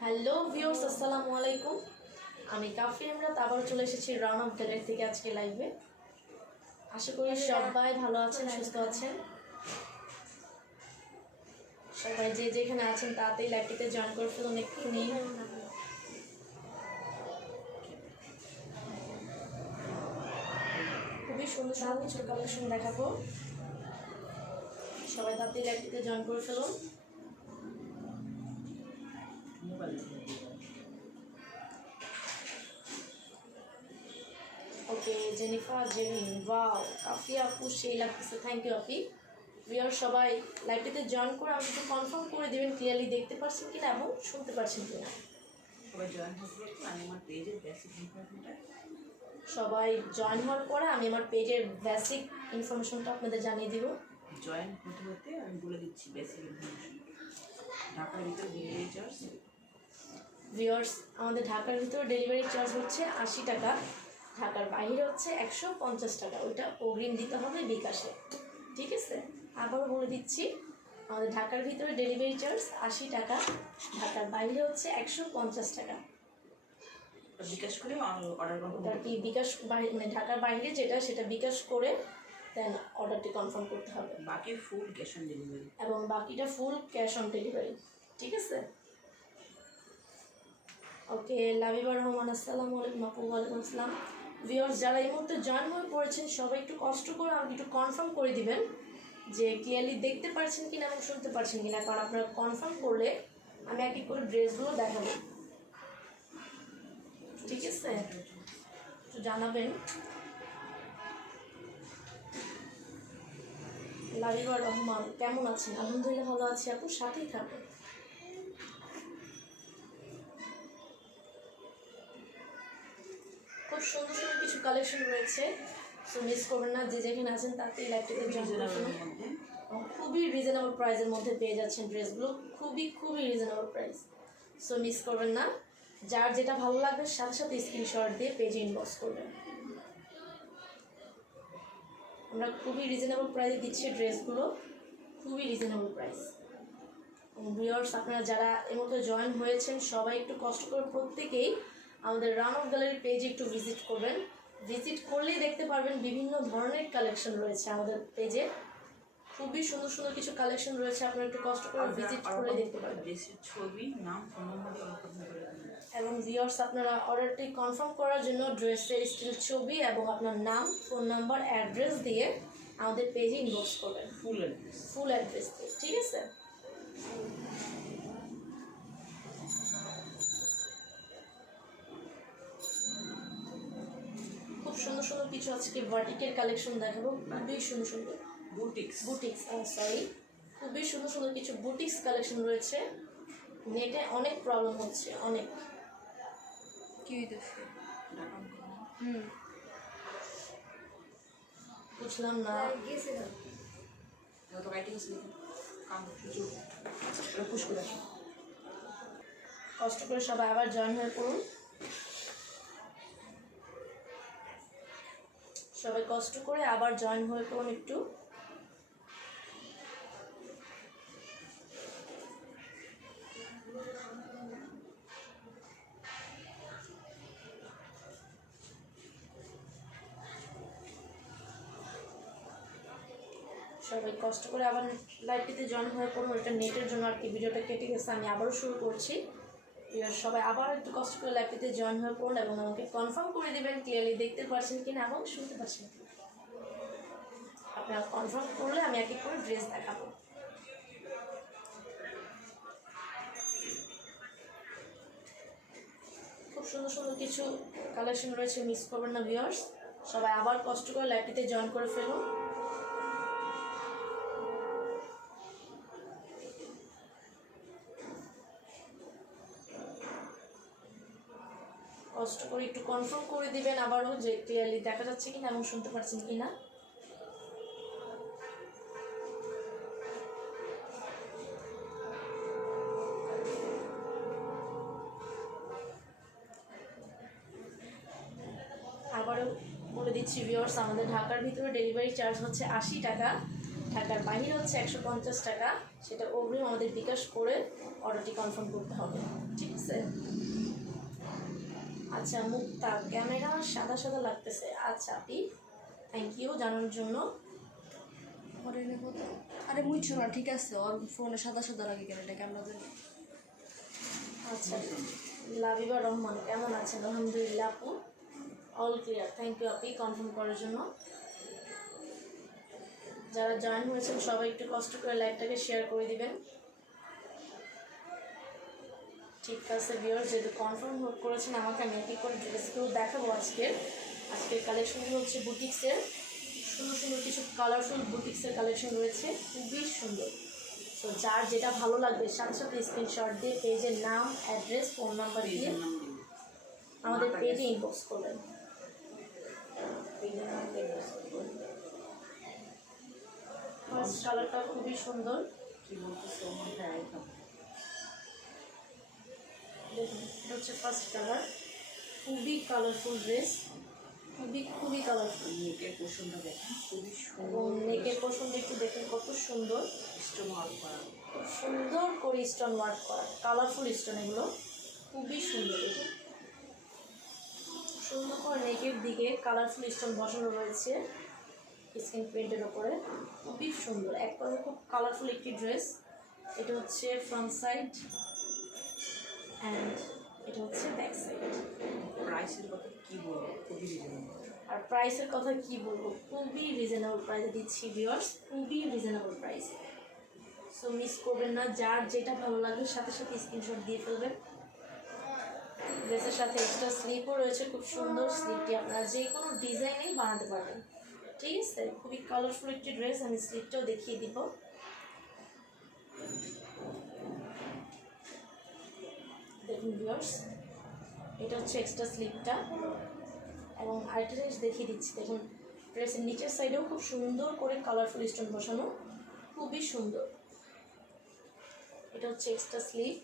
Hello viewers, আসসালামু আলাইকুম। আমি কাফি ইমরাত আবার চলে এসেছি রান অফ গ্যালারি থেকে আজকে লাইভে। আশা করি সবাই ভালো আছেন, সুস্থ আছেন। সবাই যে যেখানে আছেন তাতেই লাইভটিতে জয়েন করে ফেলুন এক্ষুনি। খুবই সুন্দর সুন্দর কিছু কালেকশন দেখাবো, সবাই তাতেই লাইভটিতে জয়েন করে ফেলুন। ওকে, জেনিফার জেমিন, ওয়াও, কাফি আপু সেই লাগতেছে, থ্যাংক ইউ আপি। ভিউয়ার সবাই লাইভটিতে জয়েন করে আমাকে একটু কনফার্ম করে দেবেন ক্লিয়ারলি দেখতে পাচ্ছেন কিনা এবং শুনতে পাচ্ছেন কিনা। সবাই জয়েন হওয়ার পরে আমি আমার পেজের বেসিক ইনফরমেশনটা আপনাদের জানিয়ে দিব। জয়েন হতে হতে আমি বলে দিচ্ছি বেসিক ইনফরমেশন। ঢাকার ভিতরে ডেলিভারি চার্জ, ভিউয়ার্স আমাদের ঢাকার ভিতরে ডেলিভারি চার্জ হচ্ছে 80 টাকা, ঢাকার বাইরে হচ্ছে 150 টাকা। ওইটা অগ্রিম দিতে হবে বিকাশে, ঠিক আছে? আবারও বলে দিচ্ছি, আমাদের ঢাকার ভিতরে ডেলিভারি চার্জ 80 টাকা, ঢাকার বাইরে হচ্ছে 150 টাকা। বিকাশ করে অর্ডার করব। ওটা বিকাশ মানে ঢাকার বাইরে যেটা সেটা বিকাশ করে দেন অর্ডারটি কনফার্ম করতে হবে। বাকি ফুল ক্যাশ অন ডেলিভারি, এবং বাকিটা ফুল ক্যাশ অন ডেলিভারি, ঠিক আছে? ওকে, লাবিবা রহমান, আসসালামু আলাইকুম আপু। ওয়ালাইকুম আসসালাম। ভিউয়ার্স যারা এই মুহূর্তে জয়েন হয়ে পড়েছেন সবাই একটু কষ্ট করে আমাকে একটু কনফার্ম করে দিবেন যে ক্লিয়ারলি দেখতে পাচ্ছেন কিনা এবং শুনতে পাচ্ছেন কিনা, কারণ আপনারা কনফার্ম করলে আমি এক এক করে ড্রেসগুলো দেখাবো, ঠিক আছে? একটু জানাবেন। লাবিবা রহমান কেমন আছেন? আলহামদুলিল্লাহ ভালো আছি আপু, সাথেই থাকুন। খুব সুন্দর সুন্দর কিছু কালেকশন রয়েছে, সো মিস করবেন না। যে যেখানে আছেন তাতেই লাইভটিতে জয়েন করুন। খুবই রিজনেবল প্রাইসের মধ্যে পেয়ে যাচ্ছেন ড্রেসগুলো, খুবই খুবই রিজনেবল প্রাইস, সো মিস করবেন না। যার যেটা ভালো লাগবে সাথে সাথে স্ক্রিনশট দিয়ে পেজে ইনবক্স করবেন। আমরা খুবই রিজনেবল প্রাইসে দিচ্ছি ড্রেসগুলো, খুবই রিজনেবল প্রাইস। ভিউয়ার্স আপনারা যারা এর মধ্যে জয়েন হয়েছেন সবাই একটু কষ্ট করে প্রত্যেকেই আমাদের রান অফ গ্যালারি পেজে একটু ভিজিট করবেন। ভিজিট করলেই দেখতে পারবেন বিভিন্ন ধরনের কালেকশন রয়েছে আমাদের পেজে, খুবই সুন্দর সুন্দর কিছু কালেকশন রয়েছে। আপনারা একটু কষ্ট করে ভিজিট করলে দেখতে পারবেন। ড্রেসের ছবি, নাম, ফোন নম্বর দিয়ে অর্ডার করে দেবেন। এবং ভিউয়ার্স আপনারা অর্ডারটি কনফার্ম করার জন্য ড্রেসের স্টিল ছবি এবং আপনার নাম, ফোন নাম্বার, অ্যাড্রেস দিয়ে আমাদের পেজে ইনবক্স করবেন, ফুল অ্যাড্রেস, ফুল অ্যাড্রেস দিয়ে, ঠিক আছে? খুব সুন্দর সুন্দর কিছু আজকে ভার্টিকের কালেকশন দেখাবো, খুবই সুন্দর সুন্দর বুটিক্স, সরি, খুবই সুন্দর সুন্দর কিছু বুটিক্স কালেকশন রয়েছে। নেটে অনেক প্রবলেম হচ্ছে, অনেক কি হইতেছে? বুঝলাম না। তো রাইটিং আছে, কাম কিছু পুশ করে আসুন। কষ্ট করে সবাই আবার জয়েন হয়ে পড়ুন, সবাই কষ্ট করে আবার জয়েন হয়ে পড়ুন একটু। সবাই কষ্ট করে আবার লাইভটিতে জয়েন হয়ে পড়ুন। এটা নেটের জন্য আর কি ভিডিওটা কেটে গেছে, আমি আবারও শুরু করছি। সবাই আবার একটু কষ্ট করে লাইভটিতে জয়েন হয়ে পড়ুন এবং আমাকে কনফার্ম করে দেবেন ক্লিয়ারলি দেখতে পাচ্ছেন কিনা এবং শুনতে পাচ্ছেন কিনা। আপনারা কনফার্ম করলে আমি এক এক করে ড্রেস দেখাবো। খুব সুন্দর সুন্দর কিছু কালেকশন রয়েছে, মিস করবেন না ভিউয়ার্স। সবাই আবার কষ্ট করে লাইভটিতে জয়েন করে ফেলুন। কষ্ট করে একটু কনফার্ম করে দিবেন আবারও যে ক্লিয়ারলি দেখা যাচ্ছে কিনা এবং শুনতে পাচ্ছেন কিনা। আবারও বলে দিচ্ছি ভিউয়ার্স, আমাদের ঢাকার ভিতরে ডেলিভারি চার্জ হচ্ছে 80 টাকা, ঢাকার বাইরে হচ্ছে 150 টাকা, সেটা অগ্রিম আমাদের বিকাশ করে অর্ডারটি কনফার্ম করতে হবে, ঠিক আছে? আচ্ছা মুক্তা, ক্যামেরা সাদা সাদা লাগতেছে। আচ্ছা আপনি, থ্যাংক ইউ জানানোর জন্য। পরে নেবো তো। আরে বুঝছো না, ঠিক আছে, ওর ফোনে সাদা সাদা লাগে কেন, এটা ক্যামেরা দেন। আচ্ছা লাবিবা রহমান কেমন আছেন? আলহামদুলিল্লাহ আপু, অল ক্লিয়ার, থ্যাংক ইউ আপনি কনফার্ম করার জন্য। যারা জয়েন হয়েছেন সবাই একটু কষ্ট করে লাইভটাকে শেয়ার করে দিবেন। ঠিক আছে ভিউয়ার, যেহেতু কনফার্ম করেছেন আমাকে, আমি একই করে ড্রেসগুলো দেখাবো। আজকের কালেকশনগুলো হচ্ছে বুটিক্সের, সুন্দর সুন্দর কিছু কালারফুল বুটিক্সের কালেকশন রয়েছে, খুবই সুন্দর। তো যার যেটা ভালো লাগবে সাথে সাথে স্ক্রিনশট দিয়ে পেজের নাম, অ্যাড্রেস, ফোন নাম্বার দিয়ে আমাদের পেজে ইনবক্স করবেন। ফার্স্ট কালারটা খুবই সুন্দর, কি বলতেছো মনটা একদম দেখুন এটা হচ্ছে ফার্স্ট কালার, খুবই কালারফুল ড্রেস, খুবই কালারফুল। নেকের পোর্শনটা দেখেন খুবই এবং সুন্দর, নেকের পোর্শন একটু দেখুন কত সুন্দর, স্টোন ওয়ার্ক করা। খুব সুন্দর করে স্টোন ওয়ার্ক করা, কালারফুল স্টোন, এগুলো খুবই সুন্দর। দেখুন সুন্দর করে নেকের দিকে কালারফুল স্টোন বসানো রয়েছে স্ক্রিন প্রিন্টের ওপরে, খুবই সুন্দর, এক কথায় খুব কালারফুল একটি ড্রেস। এটা হচ্ছে ফ্রন্ট সাইড অ্যান্ড এটা হচ্ছে ব্যাক সাইড। প্রাইসের কথা কি বলবো, খুবই রিজনেবল। আর প্রাইসের কথা কি বলবো, খুবই রিজনেবল প্রাইসে দিচ্ছি ভিউয়ার্স, খুবই রিজনেবল প্রাইস। সো মিস করবেন না, যার যেটা ভালো লাগবে সাথে সাথে স্ক্রিনশট দিয়ে ফেলবেন। ড্রেসের সাথে এক্সট্রা স্লিপও রয়েছে, খুব সুন্দর স্লিপটি আপনারা যে কোনো ডিজাইনেই বানাতে পারবেন, ঠিক আছে? খুবই কালারফুল একটি ড্রেস, আমি স্লিপটাও দেখিয়ে দিব। দেখুন ভিউয়ার্স, এটা হচ্ছে এক্সট্রা স্লিপটা, এবং আরেকটা জিনিস দেখিয়ে দিচ্ছি। দেখুন ড্রেসের নিচের সাইডেও খুব সুন্দর করে কালারফুল স্টোন বসানো, খুবই সুন্দর। এটা হচ্ছে এক্সট্রা স্লিপ,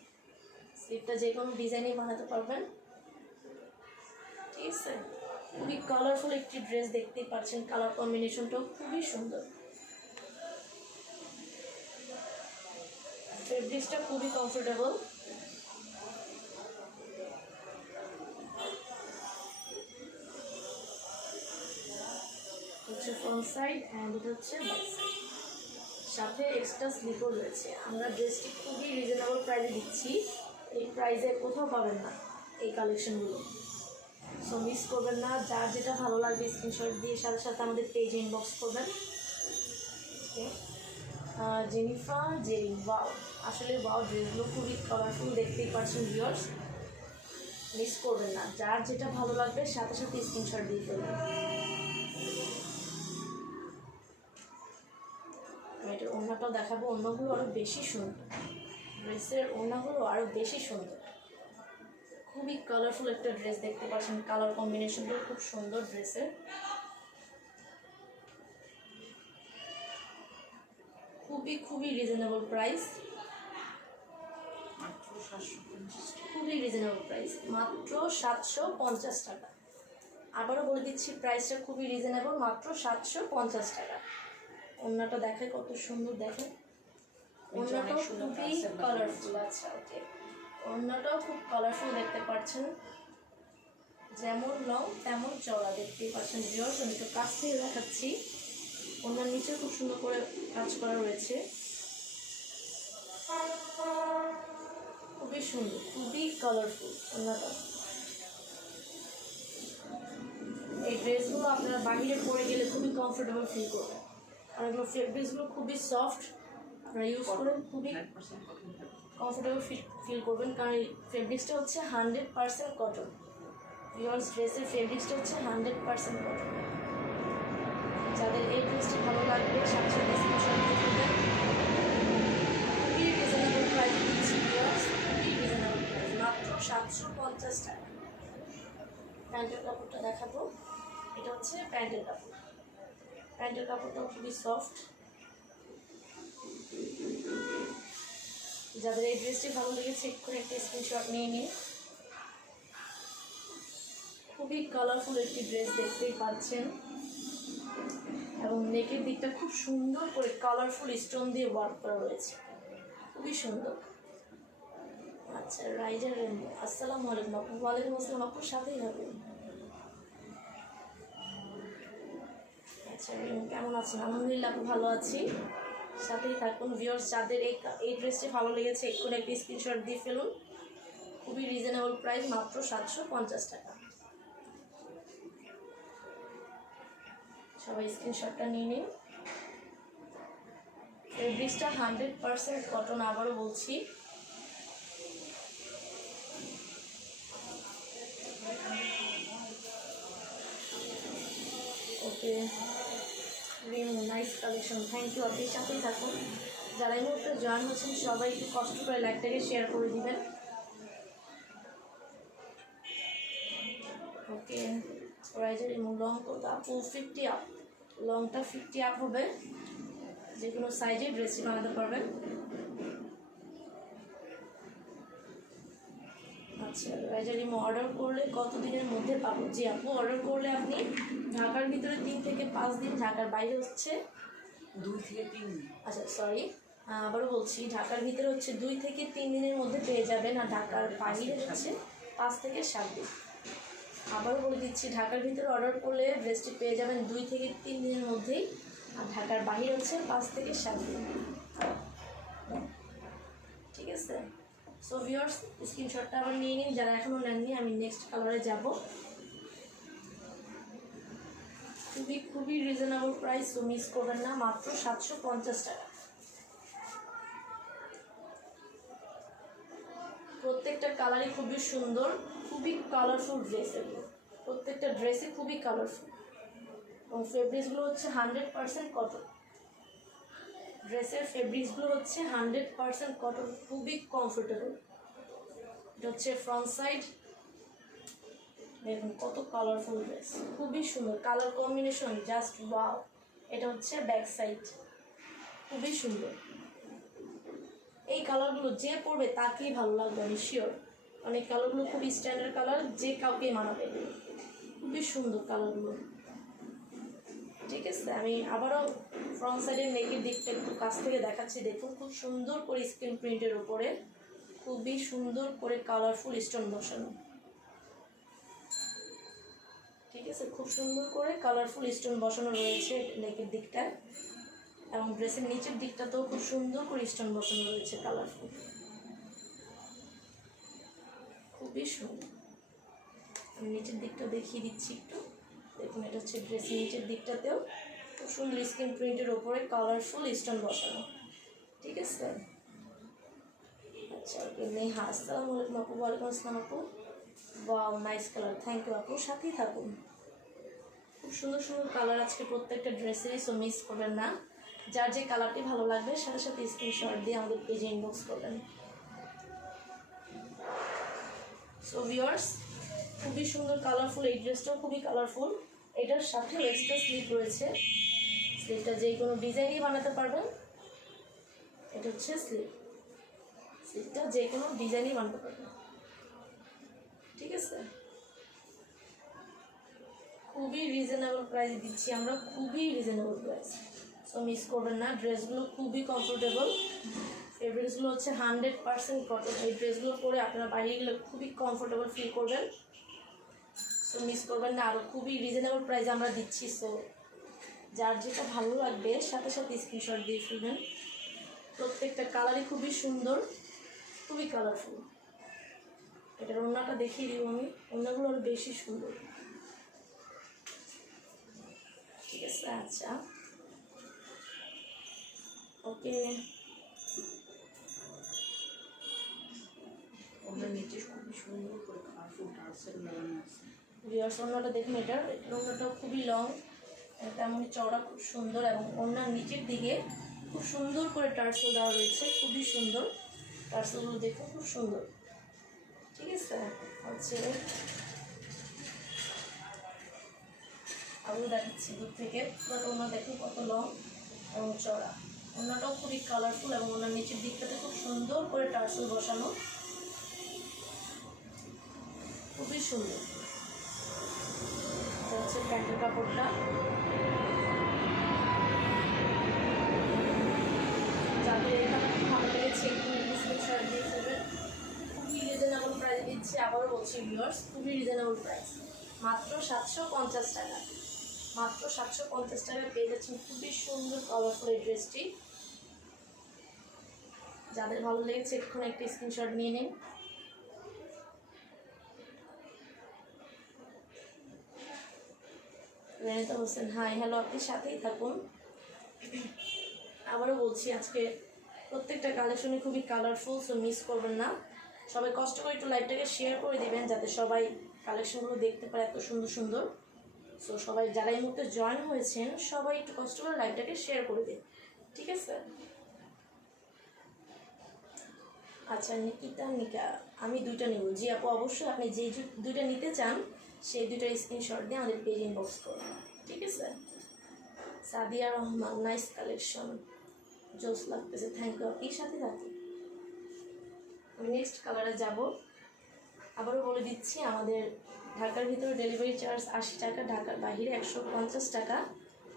স্লিপটা যে কোনো ডিজাইনে বানাতে পারবেন, ঠিক আছে? খুবই কালারফুল একটি ড্রেস, দেখতেই পাচ্ছেন কালার কম্বিনেশনটাও খুবই সুন্দর। ফেব্রিক্সটা খুবই কমফোর্টেবল। হচ্ছে ফ্রন্ট সাইড অ্যান্ড এটা হচ্ছে ব্যাক সাইড, সাথে এক্সট্রা স্লিপও রয়েছে। আমরা ড্রেসটি খুবই রিজনেবল প্রাইসে দিচ্ছি, এই প্রাইসে কোথাও পাবেন না এই কালেকশনগুলো। সো মিস করবেন না, যার যেটা ভালো লাগবে স্ক্রিনশট দিয়ে সাথে সাথে আমাদের পেজে ইনবক্স করবেন। জেনিফা জেরিন, ওয়াও, আসলে ওয়াও, ড্রেসগুলো খুবই কালারফুল, দেখতেই পাচ্ছেন ভিউয়ার্স, মিস করবেন না, যার যেটা ভালো লাগবে সাথে সাথে স্ক্রিনশট দিয়ে ফেলবেন। আমি এটার ওড়নাটাও দেখাবো, ওড়নাগুলো আরও বেশি সুন্দর, ড্রেসের ওড়নাগুলো আরও বেশি সুন্দর, খুবই কালারফুল একটা ড্রেস, দেখতে পাচ্ছেন কালার কম্বিনেশনটা খুব সুন্দর ড্রেসের। খুবই রিজনেবল প্রাইস, মাত্র 750 টাকা। খুবই রিজনেবল প্রাইস, মাত্র 750 টাকা। আবারও বলে দিচ্ছি প্রাইসটা খুবই রিজনেবল, মাত্র 750 টাকা। ওড়নাটা দেখায় কত সুন্দর, দেখেন ওড়নাটাও খুবই কালারফুল। আচ্ছা ওকে, ওড়নাটাও খুব কালারফুল দেখতে পাচ্ছেন, যেমন লং তেমন চওড়া, দেখতেই পাচ্ছেন ভিউয়ার্স। আমি একটু কাছ থেকে দেখাচ্ছি, ওড়নার নিচে খুব সুন্দর করে কাজ করা রয়েছে, খুবই সুন্দর, খুবই কালারফুল ওড়নাটা। এই ড্রেসগুলো আপনারা বাইরে পরে গেলে খুবই কমফোর্টেবল ফিল করবেন, আর এগুলো ফেব্রিক্সগুলো খুবই সফট, আপনারা ইউজ করে খুবই 100% কটন থাকবে। কমফোর্টেবল ফিল করবেন, কারণ এই ফেব্রিক্সটা হচ্ছে 100% কটন। ভিউয়ার্স ড্রেসের ফেব্রিক্সটা হচ্ছে 100% কটন। যাদের এই ড্রেসটি ভালো লাগবে সাথে সাথে স্ক্রিনশট দিয়ে দেবেন। খুবই রিজনেবল প্রাইস দিচ্ছি ভিউয়ার্স, খুবই রিজনেবল প্রাইস, মাত্র 750 টাকা। প্যান্টের কাপড়টা দেখাবো, এটা হচ্ছে প্যান্টের কাপড়, প্যান্টের কাপড়টাও খুবই সফট। যাদের এই ড্রেসটি ভালো লেগেছে এক্ষুনি একটা স্ক্রিনশট নিয়ে নিন। খুবই কালারফুল একটি ড্রেস, দেখতেই পাচ্ছেন এবং নেকের দিকটা খুব সুন্দর করে কালারফুল স্টোন দিয়ে ওয়ার্ক করা রয়েছে, খুবই সুন্দর। আচ্ছা, রাইডার রেনবো। আসসালামু আলাইকুম আপু। ওয়ালাইকুম আসসালাম আপুর, সাথেই হবে। আচ্ছা, কেমন আছেন? আলহামদুলিল্লাহ আপু, ভালো আছি, সাথেই থাকুন। ভিউয়ার্স, যাদের এই ড্রেসটি ভালো লেগেছে এক্ষুনি একটি স্ক্রিনশট দিয়ে ফেলুন। খুবই রিজনেবল প্রাইস, মাত্র 750 টাকা। সবাই স্ক্রিনশটটা নিয়ে নিন। ফেব্রিক্সটা 100% কটন, আবারও বলছি। ওকে, নাইস কালেকশন, থ্যাংক ইউ। আপনি সাথেই থাকুন। যারা এই মুহূর্তে জয়েন হচ্ছেন সবাই একটু কষ্ট করে লাইকটাকে শেয়ার করে দিবেন। ওকে, রাইজার এবং লং কত আপু? 50 আপ। লংটা 50 আপ হবে, যে কোনো সাইজে ড্রেসটি বানাতে পারবেন। আচ্ছা, রাইজার ইমো অর্ডার করলে কত দিনের মধ্যে পাবো? জি আপু, অর্ডার করলে আপনি ঢাকার ভিতরে 3 থেকে 5 দিন, ঢাকার বাইরে হচ্ছে 2 থেকে 3 দিন। আচ্ছা সরি, আবারও বলছি, ঢাকার ভিতরে হচ্ছে 2 থেকে 3 দিনের মধ্যে পেয়ে যাবেন, আর ঢাকার বাইরে হচ্ছে 5 থেকে 7 দিন। আবারও বলে দিচ্ছি, ঢাকার ভিতরে অর্ডার করলে ড্রেসটি পেয়ে যাবেন 2 থেকে 3 দিনের মধ্যেই, আর ঢাকার বাইরে হচ্ছে 5 থেকে 7 দিন। ঠিক আছে, সো ভিউয়ার্স, স্ক্রিনশটটা আবার নিয়ে নিন যারা এখনও নেননি। আমি নেক্সট কালারে যাব। খুবই রিজনেবল প্রাইস, তো মিস করবেন না, মাত্র 750 টাকা। প্রত্যেকটা কালারই খুবই সুন্দর, খুবই কালারফুল ড্রেস। এগুলো প্রত্যেকটা ড্রেসই খুবই কালারফুল, এবং ফেব্রিক্সগুলো হচ্ছে 100% কটন। ড্রেসের ফেব্রিক্সগুলো হচ্ছে 100% কটন, খুবই কমফোর্টেবল। এটা হচ্ছে ফ্রন্ট সাইড, দেখুন কত কালারফুল ড্রেস, খুবই সুন্দর কালার কম্বিনেশন, জাস্ট ওয়াও। এটা হচ্ছে ব্যাক সাইড, খুবই সুন্দর। এই কালারগুলো যে পরবে তাকেই ভালো লাগবে, আমি শিওর। অনেক কালারগুলো খুবই স্ট্যান্ডার্ড কালার, যে কাউকে মানাবে, খুবই সুন্দর কালারগুলো। ঠিক আছে, আমি আবারও ফ্রন্ট সাইডের নেকের দিকটা একটু কাছ থেকে দেখাচ্ছি। দেখুন খুব সুন্দর করে স্ক্রিন প্রিন্টের উপরে খুবই সুন্দর করে কালারফুল স্টোন বসানো। ঠিক আছে, খুব সুন্দর করে কালারফুল স্টোন বসানো রয়েছে নেকের দিকটায়, এবং ড্রেসের নিচের দিকটাতেও খুব সুন্দর করে স্টোন বসানো রয়েছে কালারফুল, খুবই সুন্দর। আমি নিচের দিকটা দেখিয়ে দিচ্ছি একটু। দেখুন, এটা হচ্ছে ড্রেসের নিচের দিকটাতেও খুব সুন্দর স্ক্রিন প্রিন্টের ওপরে কালারফুল স্টোন বসানো। ঠিক আছে, আচ্ছা ওকে। নেহা, আসসালামু আলাইকুম আপু। ওয়ালাইকুম আসসালাম আপু। Wow, nice colour, thank you আপু, সাথেই থাকুন। খুব সুন্দর সুন্দর কালার আজকে প্রত্যেকটা ড্রেসেরই, সো মিস করবেন না। যার যে কালারটি ভালো লাগবে সাথে সাথে স্ক্রিনশট দিয়ে আমাদের পেজে ইনবক্স করবেন। সো ভিউয়ার্স, খুবই সুন্দর কালারফুল এই ড্রেসটাও খুবই কালারফুল। এটার সাথেও এক্সট্রা স্লিভ রয়েছে, স্লিভটা যে কোনো ডিজাইনই বানাতে পারবেন। এটা হচ্ছে স্লিভটা যে কোনো ডিজাইনই বানাতে পারবেন। ঠিক আছে, খুবই রিজনেবল প্রাইস দিচ্ছি আমরা, খুবই রিজনেবল প্রাইস, সো মিস করবেন না। ড্রেসগুলো খুবই কমফোর্টেবল, ফেব্রিক্সগুলো হচ্ছে 100% কটন। এই ড্রেসগুলো পরে আপনারা বাইরে গেলে খুবই কমফোর্টেবল ফিল করবেন, সো মিস করবেন না। আরও খুবই রিজনেবল প্রাইস আমরা দিচ্ছি, সো যার যেটা ভালো লাগবে সাথে সাথে স্ক্রিনশট দিয়ে ফেলবেন। প্রত্যেকটা কালারই খুবই সুন্দর, খুবই কালারফুল। এটার ওড়নাটা দেখিয়ে দিব আমি, ওড়নাগুলো আরও বেশি সুন্দর। ঠিক আছে, আচ্ছা ওকে। ওনার নিচে খুবই সুন্দর করে কালারফুল টার্সেল লাগানো আছে। ভিউয়ার্স, ওড়নাটা দেখুন, এটার ওড়নাটাও খুবই লং, তেমনই চওড়া, খুব সুন্দর, এবং ওড়নার নিচের দিকে খুব সুন্দর করে টার্সেল দেওয়া রয়েছে, খুবই সুন্দর। টার্সেলগুলো দেখুন, খুব সুন্দর। ঠিক আছে, হচ্ছে আরও দেখাচ্ছি দূর থেকে, বাট ওড়না দেখুন কত লং এবং চওড়া। ওড়নাটাও খুবই কালারফুল, এবং ওনার নিচের দিকটাতে খুব সুন্দর করে টার্সেল বসানো, খুবই সুন্দর। এটা হচ্ছে প্যান্টের কাপড়টা, দিচ্ছি, আবারও বলছি ভিউয়ার্স, খুবই রিজনেবল প্রাইস, মাত্র 750 টাকা। মাত্র 750 টাকায় পেয়ে যাচ্ছেন খুবই সুন্দর কালারফুল এই ড্রেসটি। যাদের ভালো লেগেছে এক্ষুনি একটা স্ক্রিনশট নিয়ে নিন। রেনিতা হোসেন, হাই, হ্যালো, আপনি সাথেই থাকুন। আবারও বলছি, আজকে প্রত্যেকটা কালেকশনে খুবই কালারফুল, সো মিস করবেন না। সবাই কষ্ট করে একটু লাইভটাকে শেয়ার করে দিবেন যাতে সবাই কালেকশনগুলো দেখতে পারে, এত সুন্দর সুন্দর। সো সবাই যারা এই মুহূর্তে জয়েন হয়েছেন সবাই একটু কষ্ট করে লাইভটাকে শেয়ার করে দিন, ঠিক আছে? আচ্ছা, নিকিতা নিকা, আমি দুইটা নেব। জি আপু, অবশ্যই আপনি যে দুইটা নিতে চান সেই দুইটার স্ক্রিনশট দিয়ে আমাদের পেজ ইনবক্স করুন, ঠিক আছে? সাদিয়া রহমান, নাইস কালেকশন, জোস লাগতেছে, থ্যাংক ইউ। আপনি সাথে থাকি, আমি নেক্সট কালারে যাব। আবারও বলে দিচ্ছি, আমাদের ঢাকার ভিতরে ডেলিভারি চার্জ 80 টাকা, ঢাকার বাইরে 150 টাকা।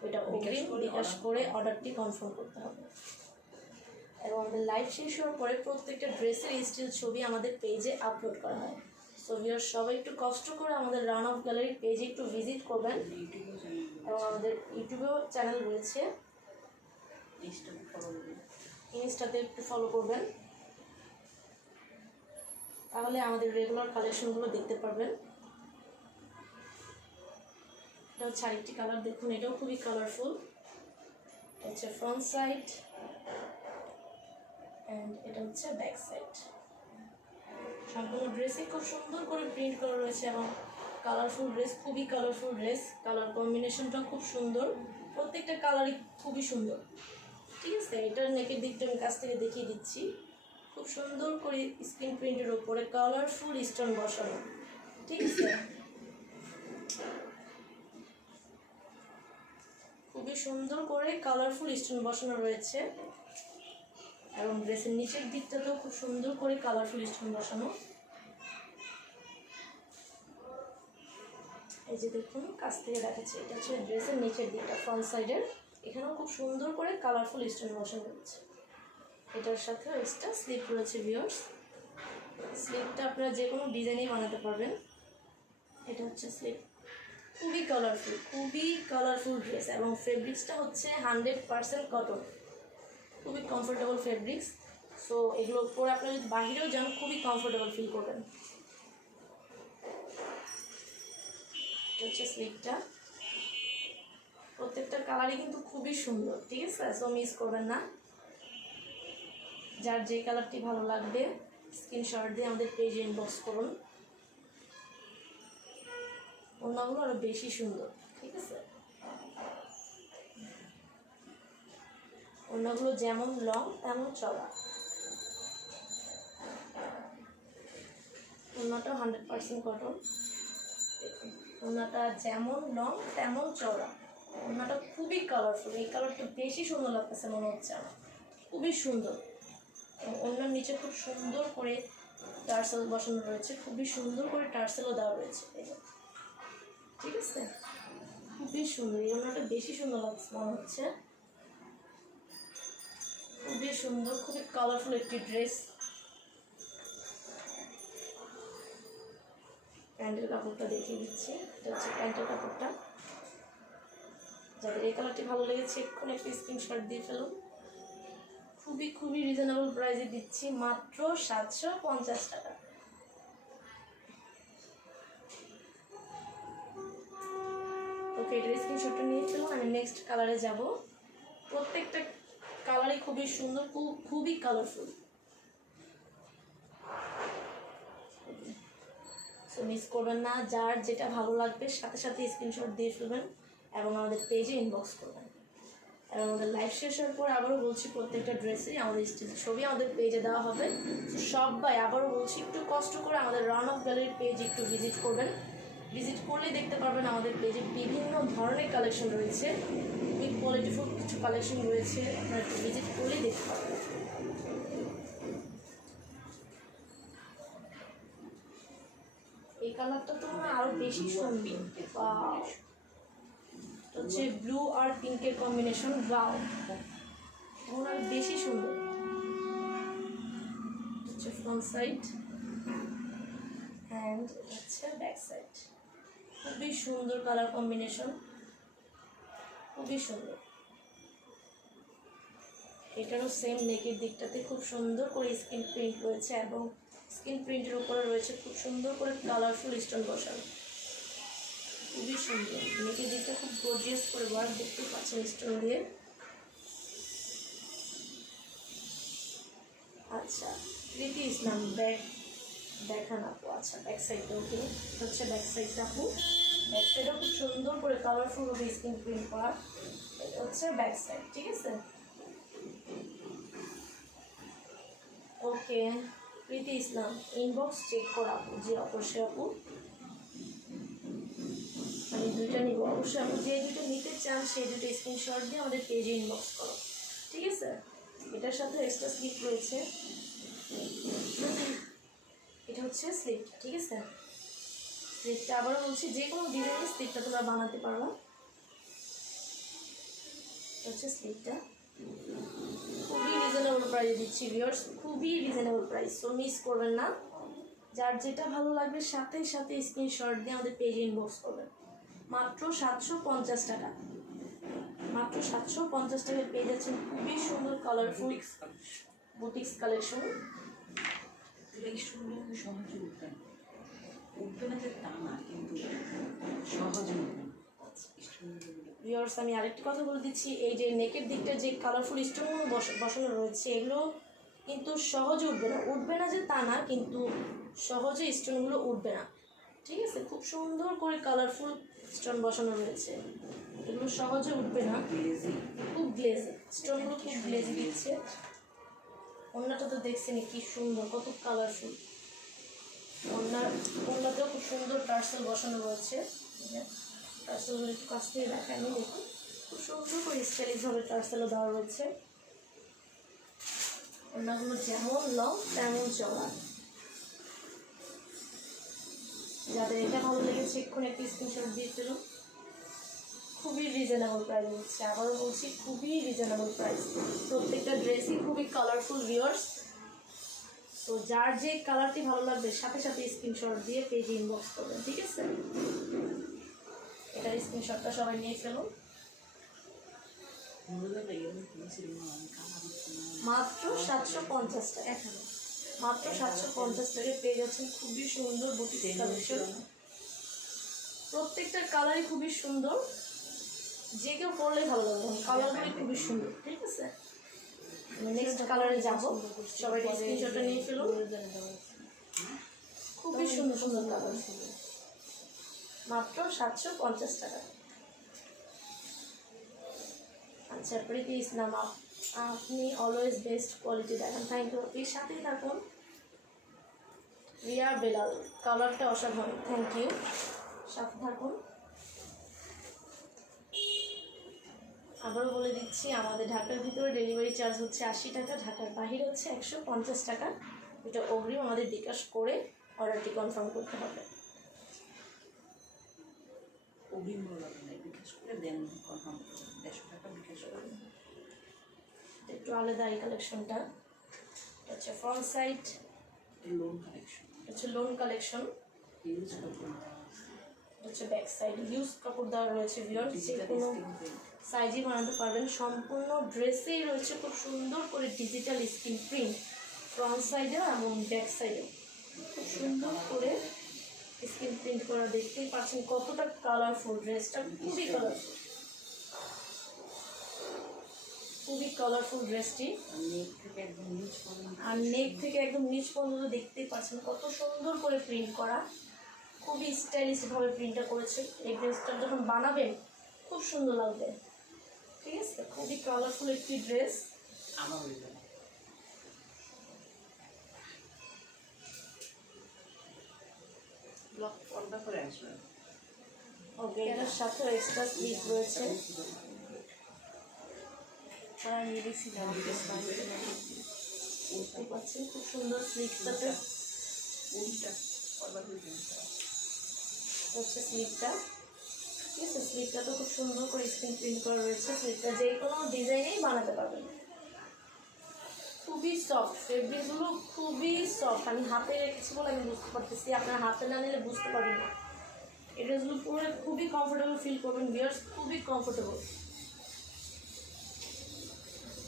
ওইটা অগ্রিম বিকাশ করে অর্ডারটি কনফার্ম করতে হবে। এবং আমাদের লাইভ শেষ হওয়ার পরে প্রত্যেকটা ড্রেসের স্টিল ছবি আমাদের পেজে আপলোড করা হয়। সো ভিউয়ার্স, সবাই একটু কষ্ট করে আমাদের রান অফ গ্যালারির পেজে একটু ভিজিট করবেন। এবং আমাদের ইউটিউবেও চ্যানেল রয়েছে, ইনস্টাতে একটু ফলো করবেন, তাহলে আমাদের রেগুলার কালেকশনগুলো দেখতে পারবেন। এটা হচ্ছে আরেকটি কালার, দেখুন এটাও খুবই কালারফুল। এটা হচ্ছে ফ্রন্ট সাইড অ্যান্ড এটা হচ্ছে ব্যাক সাইড। সম্পূর্ণ ড্রেসে খুব সুন্দর করে প্রিন্ট করা রয়েছে এবং কালারফুল ড্রেস, খুবই কালারফুল ড্রেস। কালার কম্বিনেশনটাও খুব সুন্দর, প্রত্যেকটা কালারই খুবই সুন্দর, ঠিক আছে? এটার নেকের দিকটা আমি কাছ থেকে দেখিয়ে দিচ্ছি। খুব সুন্দর করে স্ক্রিন প্রিন্টের উপরে কালারফুল স্টোন বসানো, ঠিক আছে? খুবই সুন্দর করে কালারফুল স্টোন বসানো রয়েছে এবং ড্রেসের নিচের দিকটাতেও খুব সুন্দর করে কালারফুল স্টোন বসানো। এই যে দেখুন, কাছ থেকে দেখাচ্ছে, এটা হচ্ছে ড্রেসের নিচের দিকটা, ফ্রন্ট সাইডের। এখানেও খুব সুন্দর করে কালারফুল স্টোন বসানো রয়েছে। এটার সাথে এক্সট্রা স্লিপ রয়েছে ভিউয়ার্স। স্লিপটা আপনারা যে কোনো ডিজাইনেই বানাতে পারবেন। এটা হচ্ছে স্লিপ, খুবই কালারফুল ড্রেস এবং ফেব্রিক্সটা হচ্ছে 100% কটন, খুবই কমফোর্টেবল ফেব্রিক্স। সো এগুলো পরে আপনারা যদি বাহিরেও যান খুবই কমফোর্টেবল ফিল করবেন। এটা হচ্ছে স্লিপটা, প্রত্যেকটা কালারই কিন্তু খুবই সুন্দর, ঠিক আছে? সো মিস করবেন না। যার যে কালারটি ভালো লাগবে স্ক্রিনশট দিয়ে আমাদের পেজে ইনবক্স করুন। ওড়নাগুলো আরো বেশি সুন্দর, ঠিক আছে? ওড়নাগুলো যেমন লং তেমন চড়া, ওড়নাটা 100% কটন। ওড়নাটা যেমন লং তেমন চড়া, ওড়নাটা খুবই কালারফুল। এই কালারটা বেশি সুন্দর লাগতেছে মনে হচ্ছে আমার, খুবই সুন্দর। ওড়নার নিচে খুব সুন্দর করে টার্সেল বসানো রয়েছে, খুবই সুন্দর করে টার্সেলও দেওয়া রয়েছে, ঠিক আছে? খুবই সুন্দর, এই ওড়নাটা বেশি সুন্দর লাগছে মনে হচ্ছে, খুবই সুন্দর, খুবই কালারফুল একটি ড্রেস। প্যান্টের কাপড়টা দেখিয়ে দিচ্ছি, এটা হচ্ছে প্যান্টের কাপড়টা। যাদের এই কালারটি ভালো লেগেছে এক্ষুনি একটা স্ক্রিনশট দিয়ে ফেলুন। খুবই রিজনেবল প্রাইসে দিচ্ছি, মাত্র 750 টাকা। ওকে, এটার স্ক্রিনশটটা নিয়ে ফেলুন। আমি নেক্সট কালারে যাব। প্রত্যেকটা কালারই খুবই সুন্দর, খুবই কালারফুল। সো মিস করবেন না, যার যেটা ভালো লাগবে সাথে সাথে স্ক্রিনশট দিয়ে ফেলবেন এবং আমাদের পেজে ইনবক্স করবেন। এবং আমাদের লাইভ শেষ হওয়ার পর আবারও বলছি, প্রত্যেকটা ড্রেসেই আমাদের স্টিল ছবি আমাদের পেজে দেওয়া হবে। সবাই আবারও বলছি, একটু কষ্ট করে আমাদের রান অফ গ্যালারির পেজ একটু ভিজিট করবেন। ভিজিট করলেই দেখতে পারবেন আমাদের পেজে বিভিন্ন ধরনের কালেকশন রয়েছে, খুবই কোয়ালিটিফুল কিছু কালেকশন রয়েছে, আপনারা একটু ভিজিট করলেই দেখতে পারবেন। এই কালারটা তো আরো বেশি সুন্দর, হচ্ছে ব্লু আর পিঙ্কের কম্বিনেশন, ওয়াও, আরো বেশি সুন্দর। হচ্ছে ফ্রন্ট সাইড, অ্যান্ড হচ্ছে ব্যাক সাইড। খুবই সুন্দর কালার কম্বিনেশন, খুবই সুন্দর। এটারও সেম নেকের দিকটাতে খুব সুন্দর করে স্ক্রিন প্রিন্ট রয়েছে এবং স্ক্রিন প্রিন্টের উপরে রয়েছে খুব সুন্দর করে কালারফুল স্টোন বসানো, খুবই সুন্দর। নেকের দিকটা খুব গর্জিয়াস করে ওয়ার্ক দেখতে পাচ্ছেন স্টোন দিয়ে। আচ্ছা প্রীতি ইসলাম ব্যাক দেখান আপু। আচ্ছা ব্যাক সাইডটা ওকে, হচ্ছে ব্যাক সাইডটা আপু। ব্যাক সাইডটা খুব সুন্দর করে কালারফুল হবে স্ক্রিন প্রিন্ট করা। এটা হচ্ছে ব্যাক সাইড, ঠিক আছে। ওকে প্রীতি ইসলাম ইনবক্স চেক করা আপু। জি অবশ্যই আপু, আমি দুইটা নিব অবশ্যই আপু। যে দুটো নিতে চান সেই দুটো স্ক্রিনশট দিয়ে আমাদের পেজে ইনবক্স করো, ঠিক আছে। এটার সাথে এক্সট্রা স্লিপ রয়েছে, এটা হচ্ছে স্লিপটা, ঠিক আছে। স্লিপটা আবার বলছি যে কোনো ডিজাইনের স্লিপটা তোমরা বানাতে পারো। এটা হচ্ছে স্লিপটা, খুবই রিজনেবল প্রাইসে দিচ্ছি ভিউয়ার্স, খুবই রিজনেবল প্রাইস, সো মিস করবেন না। যার যেটা ভালো লাগবে সাথে সাথে স্ক্রিনশট দিয়ে আমাদের পেজে ইনবক্স করবেন। মাত্র 750 টাকা, মাত্র 750 টাকায় পেয়ে যাচ্ছেন খুবই সুন্দর কালারফুল বুটিক্স কালেকশন। এই স্টোনগুলো কিন্তু সহজে উঠবে না, উঠবে না যে তা না, কিন্তু সহজে উঠবে না স্টোনগুলো। ভিউয়ার্স আমি আরেকটি কথা বলে দিচ্ছি, এই যে নেকের দিকটা যে কালারফুল স্টোনগুলো বসানো রয়েছে এগুলো কিন্তু সহজে উঠবে না, উঠবে না যে তা না, কিন্তু সহজে স্টোনগুলো উঠবে না, ঠিক আছে। খুব সুন্দর করে কালারফুল স্টোন বসানো রয়েছে, এগুলো সহজে উঠবে না, খুব গ্লেজি স্টোনগুলো, খুব গ্লেজি দিচ্ছে। ওড়নাটা তো দেখছেন কি সুন্দর, কত কালারফুল। ওড়নাতেও খুব সুন্দর টার্সেল বসানো রয়েছে, টার্সেলগুলো একটু কাছ থেকে দেখায় আমি, দেখুন খুব সুন্দর করে স্টাইলিশভাবে টার্সেলও দেওয়া রয়েছে। ওড়নাগুলো যেমন লং তেমন চড়া। যাদের এটা ভালো লেগেছে এক্ষুনি একটি স্ক্রিনশট দিয়ে ফেলুন। খুবই রিজনেবল প্রাইস হচ্ছে, আবারও বলছি খুবই রিজনেবল প্রাইস। প্রত্যেকটা ড্রেসই খুবই কালারফুল ভিউয়ার্স, তো যার যে কালারটি ভালো লাগবে সাথে সাথে স্ক্রিনশট দিয়ে পেজে ইনবক্স করবেন, ঠিক আছে। এটার স্ক্রিনশটটা সবাই নিয়ে ফেলুন। মাত্র 750 টাকা, মাত্র 750 টাকায় পেয়ে যাচ্ছেন খুবই সুন্দর বুটিক কালেকশন। প্রত্যেকটা কালারই খুবই সুন্দর, যে কেউ পরলেই ভালো লাগবে, কালারগুলি খুবই সুন্দর, ঠিক আছে। নেক্সট কালারে যাবো, সবাই স্ক্রিনশটটা নিয়ে ফেলুন। খুবই সুন্দর সুন্দর কালার, মাত্র 750 টাকা। আচ্ছা প্রীতি ইসলাম আপনি অলওয়েজ বেস্ট কোয়ালিটি দেখান, থ্যাংক ইউ। এর সাথেই থাকুন। রিয়া বেলাল কালারটা অসাধারণ, থ্যাংক ইউ, সাথে থাকুন। আবারও বলে দিচ্ছি আমাদের ঢাকার ভিতরে ডেলিভারি চার্জ হচ্ছে 80 টাকা, ঢাকার বাহিরে হচ্ছে 150 টাকা। এটা অগ্রিম আমাদের বিকাশ করে অর্ডারটি কনফার্ম করতে হবে। অগ্রিম বলা নাই, বিকাশ করে দেন কনফার্ম করুন, 150 টাকা বিকাশ করে। একটু আলাদা এই কালেকশনটা, হচ্ছে ফ্রন্ট সাইড লোন কালেকশন, হচ্ছে লোন কালেকশন, ইউজ করুন। হচ্ছে ব্যাক সাইড ইউজ কাপড় দেওয়া রয়েছে ভিউয়ার্স, যে কোনো সাইজই বানাতে পারবেন। সম্পূর্ণ ড্রেসেই রয়েছে খুব সুন্দর করে ডিজিটাল স্ক্রিন প্রিন্ট, ফ্রন্ট সাইডে এবং ব্যাক সাইডে খুব সুন্দর করে স্ক্রিন প্রিন্ট করা, দেখতেই পাচ্ছেন কতটা কালারফুল। ড্রেসটা খুবই কালারফুল, খুবই কালারফুল ড্রেসটি। আর নেক থেকে একদম নিচ পর্যন্ত দেখতেই পাচ্ছেন কত সুন্দর করে প্রিন্ট করা, খুবই স্টাইলিশভাবে প্রিন্টটা করেছে। এই ড্রেসটা যখন বানাবেন খুব সুন্দর লাগবে, ঠিক আছে। খুবই কালারফুল একটি ড্রেস। আমার হয়ে যাবে ব্লক পর্দা করে আসবে। ওকে, এটার সাথে এক্সট্রা স্লিপ রয়েছে। আমি দেখছিলাম দেখতে পাচ্ছেন খুব সুন্দর স্লিপটাতে উল্টা পর্দা করে দিতে হচ্ছে স্লিপটা, ঠিক আছে। স্লিপটা তো খুব সুন্দর করে স্ক্রিন প্রিন্ট করা রয়েছে। স্লিপটা যে কোনো ডিজাইনেই বানাতে পারবেন, খুব খুবই সফট, ফেব্রিকগুলো খুবই সফট। আমি হাতে রেখেছি বলে আমি বুঝতে পারতেছি, আপনার হাতে না নিলে বুঝতে পারবেন না। এই ড্রেসগুলো পরে খুবই কমফোর্টেবল ফিল করবেন ভিউয়ার্স, খুবই কমফোর্টেবল।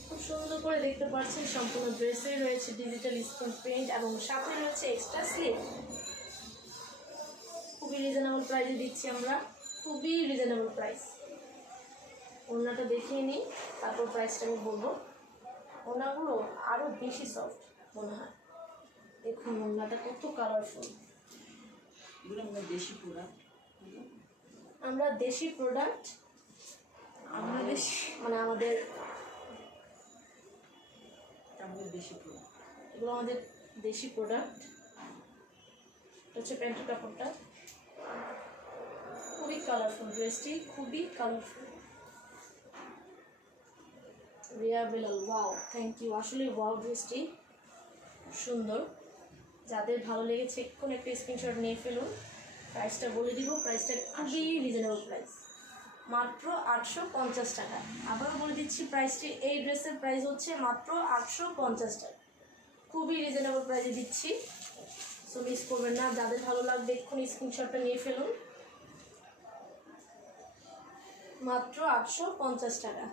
খুব সুন্দর করে দেখতে পাচ্ছেন সম্পূর্ণ ড্রেসে রয়েছে ডিজিটাল স্ক্রিন প্রিন্ট এবং সাথে রয়েছে এক্সট্রা স্লিভ। খুবই রিজনেবল প্রাইসে দিচ্ছি আমরা, খুবই রিজনেবল প্রাইস। ওড়নাটা দেখিয়ে নিই, তারপর প্রাইসটা আমি বলবো। ওড়নাগুলো আরও বেশি সফট মনে হয়। দেখুন ওড়নাটা কত কালারফুল। এগুলো আমরা দেশি প্রোডাক্ট, আমরা দেশি প্রোডাক্ট, আমরা দেশি মানে আমাদের দেশি প্রোডাক্ট। এগুলো আমাদের দেশি প্রোডাক্ট। এটা হচ্ছে প্যান্টের কাপড়টা, খুবই কালারফুল ড্রেসটি, খুবই colourful. Riya Belal, wow, thank you. আসলে ওয়াও ড্রেসটি সুন্দর। যাদের ভালো লেগেছে এক্ষুনি একটা স্ক্রিনশট নিয়ে ফেলুন। প্রাইসটা বলে দিব, প্রাইসটা খুবই রিজনেবল প্রাইস, মাত্র 850 টাকা। আবারও বলে দিচ্ছি প্রাইসটি, এই ড্রেসের প্রাইস হচ্ছে মাত্র 850 টাকা, খুবই রিজনেবল প্রাইসে দিচ্ছি। সো মিস করবেন না, যাদের ভালো লাগবে এক্ষুনি স্ক্রিনশটটা নিয়ে ফেলুন। মাত্র 850 টাকা।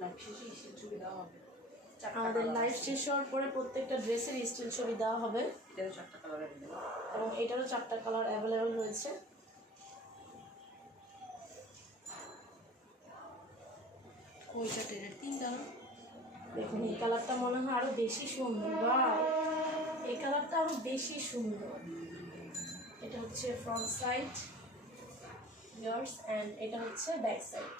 লাইভ শেষে স্টিল ছবি দেওয়া হবে। আমাদের লাইভ শেষ হওয়ার পরে প্রত্যেকটা ড্রেসের স্টিল ছবি দেওয়া হবে এটারও 4টা কালার অ্যাভেলেবল। এবং এটারও 4টা কালার অ্যাভেলেবেল রয়েছে। ওইটা টেনের 3 কালার। দেখুন এই কালারটা মনে হয় আরও বেশি সুন্দর। ওয়াও, এই কালারটা আরও বেশি সুন্দর। এটা হচ্ছে ফ্রন্ট সাইড ইয়ার্স অ্যান্ড এটা হচ্ছে ব্যাক সাইড।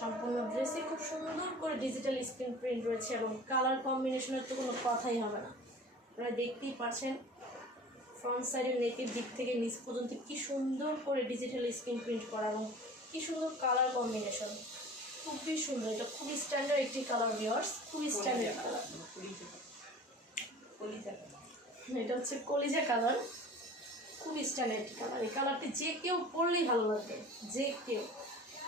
সম্পূর্ণ ড্রেসে খুব সুন্দর করে ডিজিটাল স্ক্রিন প্রিন্ট রয়েছে এবং কালার কম্বিনেশনের তো কোনো কথাই হবে না। আপনারা দেখতেই পাচ্ছেন ফ্রন্ট সাইডের নেকের দিক থেকে নিচ পর্যন্ত কি সুন্দর করে ডিজিটাল স্ক্রিন প্রিন্ট করা এবং কি সুন্দর কালার কম্বিনেশন, খুবই সুন্দর। এটা খুবই স্ট্যান্ডার্ড একটি কালার ভিউয়ার্স, খুবই স্ট্যান্ডার্ড কালার। এটা হচ্ছে কলিজা কালার, খুবই স্ট্যান্ডার্ড কালার। এই কালারটি যে কেউ পরলেই ভালো লাগবে, যে কেউ।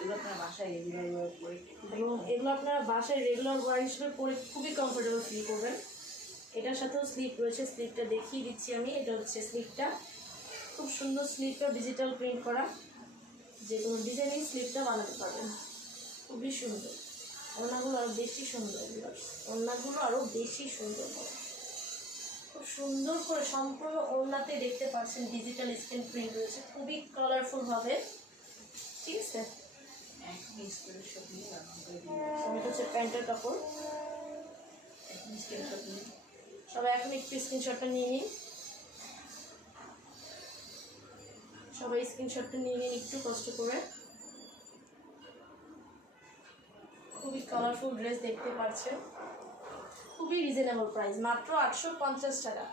এগুলো আপনার বাসায় রেগুলার পরে এবং এগুলো আপনারা বাসায় রেগুলার ওয়ার হিসেবে পরে খুবই কমফোর্টেবল ফিল করবেন। এটার সাথেও স্লিপ রয়েছে, স্লিপটা দেখিয়ে দিচ্ছি আমি। এটা হচ্ছে স্লিপটা, খুব সুন্দর স্লিপটা ডিজিটাল প্রিন্ট করা, যে কোনো ডিজাইনিং স্লিপটা বানাতে পারবেন, খুবই সুন্দর। ওড়নাগুলো আরও বেশি সুন্দর, ওড়নাগুলো আরও বেশি সুন্দর। খুব সুন্দর করে সম্পূর্ণ ওড়নাতে দেখতে পাচ্ছেন ডিজিটাল স্ক্রিন প্রিন্ট রয়েছে, খুবই কালারফুলভাবে। ঠিক আছে, এখন স্ক্রিনশট নিয়ে রাখুন। এটা হচ্ছে প্যান্টের কাপড়। এখন স্ক্রিনশট নিয়ে সবাই এখন একটু স্ক্রিনশটটা নিয়ে নিন, সবাই স্ক্রিনশটটা নিয়ে নিন একটু কষ্ট করে। খুবই কালারফুল ড্রেস দেখতে পাচ্ছেন, খুবই রিজনেবল প্রাইস, মাত্র 850 টাকা।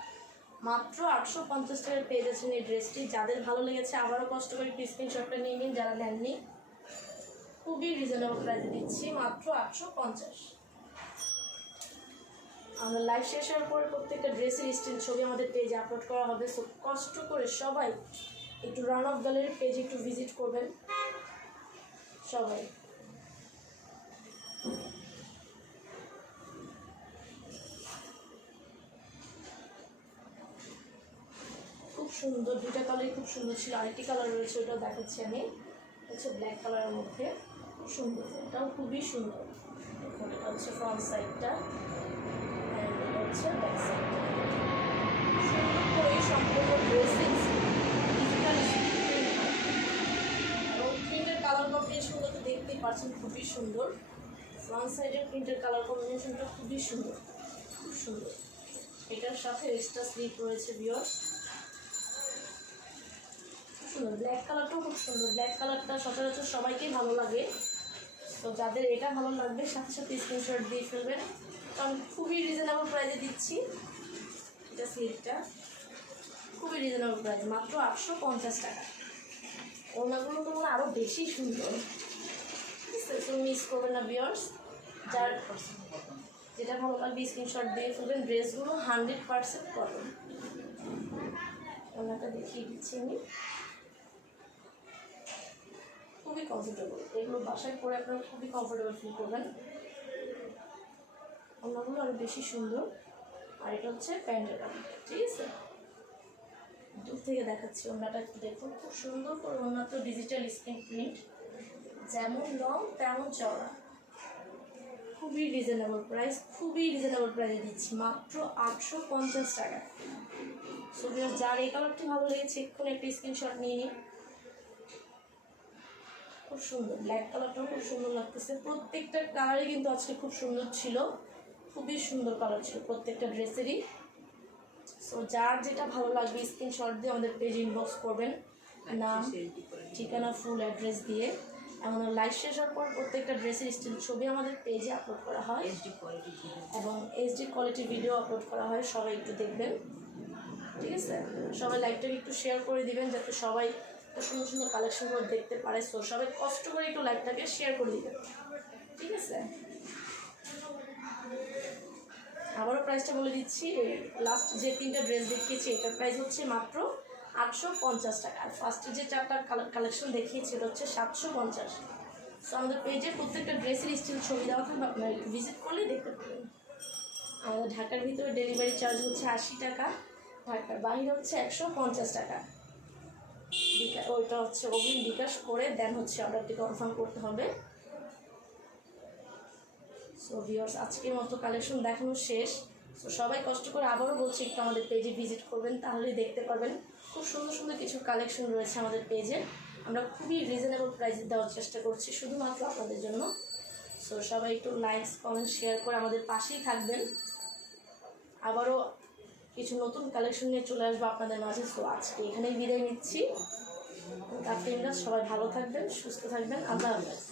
মাত্র 850 টাকায় পেয়ে যাচ্ছেন এই ড্রেসটি। যাদের ভালো লেগেছে আবারও কষ্ট করে একটু স্ক্রিনশটটা নিয়ে নিন যারা নেননি। খুবই রিজনেবল প্রাইসে দিচ্ছি, মাত্র 850। আমরা লাইভ শেষ হওয়ার পরে প্রত্যেকটা ড্রেসের স্টিল ছবি আমাদের পেজে আপলোড করা হবে। সো কষ্ট করে সবাই একটু রান অফ গ্যালারির পেজে একটু ভিজিট করবেন সবাই। খুব সুন্দর, দুইটা কালারই খুব সুন্দর ছিল। আরেকটি কালার রয়েছে, ওটাও দেখাচ্ছি আমি, হচ্ছে ব্ল্যাক কালারের মধ্যে, খুব সুন্দর। এটাও খুবই সুন্দর। দেখুন এটা হচ্ছে ফ্রন্ট সাইডটা, এটা হচ্ছে ব্যাক সাইডটা। সুন্দর করে এই সম্পূর্ণ ড্রেসিং ডিজিটাল এবং প্রিন্টের কালার কম্বিনেশনটা তো দেখতেই পাচ্ছেন, খুবই সুন্দর। ফ্রন্ট সাইডের প্রিন্টের কালার কম্বিনেশনটা খুবই সুন্দর, খুব সুন্দর। এটার সাথে এক্সট্রা স্লিপ রয়েছে ভিউয়ার্স, খুব সুন্দর। ব্ল্যাক কালারটাও খুব সুন্দর, ব্ল্যাক কালারটা সচরাচর সবাইকেই ভালো লাগে। তো যাদের এটা ভালো লাগবে সাথে সাথে স্ক্রিনশট দিয়ে ফেলবেন, কারণ খুবই রিজনেবল প্রাইসে দিচ্ছি। এটা স্লিপটা খুবই রিজনেবল প্রাইস, মাত্র 850 টাকা। ওড়নাগুলো তো মনে আরও বেশি সুন্দর। ঠিক আছে, তো মিস করবেন না ভিউয়ার্স। যার যেটা ভালো লাগবে স্ক্রিনশট দিয়ে ফেলবেন। ড্রেসগুলো 100% কটন। ওড়নাটা দেখিয়ে দিচ্ছি আমি, খুবই কমফোর্টেবল। এগুলো বাসায় পরে আপনারা খুবই কমফোর্টেবল ফিল করবেন। ওনাগুলো আরও বেশি সুন্দর। আর এটা হচ্ছে প্যান্টের কাপড়, ঠিক আছে? দূর থেকে দেখাচ্ছি ওনাটা একটু দেখুন, খুব সুন্দর করে ওনা, তো ডিজিটাল স্ক্রিন প্রিন্ট, যেমন লং তেমন চওড়া, খুবই রিজনেবল প্রাইস, খুবই রিজনেবল প্রাইসে দিচ্ছি মাত্র 850 টাকা। সো যার এই কালারটি ভালো লেগেছে এক্ষুনি একটা স্ক্রিনশট নিয়ে নিন। খুব সুন্দর, ব্ল্যাক কালারটাও খুব সুন্দর লাগতেছে। প্রত্যেকটা কালারই কিন্তু আজকে খুব সুন্দর ছিল, খুবই সুন্দর কালার ছিল প্রত্যেকটা ড্রেসেরই। সো যার যেটা ভালো লাগবে স্ক্রিনশট দিয়ে আমাদের পেজে ইনবক্স করবেন, নাম, ঠিকানা, ফুল অ্যাড্রেস দিয়ে। এমন লাইভ শেষ হওয়ার পর প্রত্যেকটা ড্রেসের স্টিল ছবি আমাদের পেজে আপলোড করা হয় এবং এইচডি কোয়ালিটি ভিডিও আপলোড করা হয়। সবাই একটু দেখবেন, ঠিক আছে? সবাই লাইভটাকে একটু শেয়ার করে দিবেন যাতে সবাই সুন্দর সুন্দর কালেকশনগুলো দেখতে পারে। সো সবাই কষ্ট করে একটু লাইভটাকে শেয়ার করে দিবেন, ঠিক আছে? আবারও প্রাইসটা বলে দিচ্ছি, লাস্ট যে 3টা ড্রেস দেখিয়েছি এটার প্রাইস হচ্ছে মাত্র 850 টাকা। আর ফার্স্টে যে 4টা কালেকশন দেখিয়েছি এটা হচ্ছে 750। সো আমাদের পেজে প্রত্যেকটা ড্রেসের স্টিল ছবি দেওয়া থাকবে, আপনারা একটু ভিজিট করলেই দেখতে পাবেন। আমাদের ঢাকার ভিতরে ডেলিভারি চার্জ হচ্ছে 80 টাকা, ঢাকার বাইরে হচ্ছে 150 টাকা। ওইটা হচ্ছে অগ্রিম বিকাশ করে দেন হচ্ছে অর্ডারটি কনফার্ম করতে হবে। সো ভিউয়ার্স, আজকের মতো কালেকশন দেখানো শেষ। সো সবাই কষ্ট করে আবারও বলছি একটু আমাদের পেজে ভিজিট করবেন, তাহলেই দেখতে পারবেন খুব সুন্দর সুন্দর কিছু কালেকশন রয়েছে আমাদের পেজে। আমরা খুবই রিজনেবল প্রাইসে দেওয়ার চেষ্টা করছি শুধুমাত্র আপনাদের জন্য। সো সবাই একটু লাইকস, কমেন্ট, শেয়ার করে আমাদের পাশেই থাকবেন। আবারও কিছু নতুন কালেকশন নিয়ে চলে আসবো আপনাদের মাঝে। সো আজকে এখানেই বিদায় নিচ্ছি। তার সবাই ভালো থাকবেন, সুস্থ থাকবেন। আল্লাহ হাফেজ।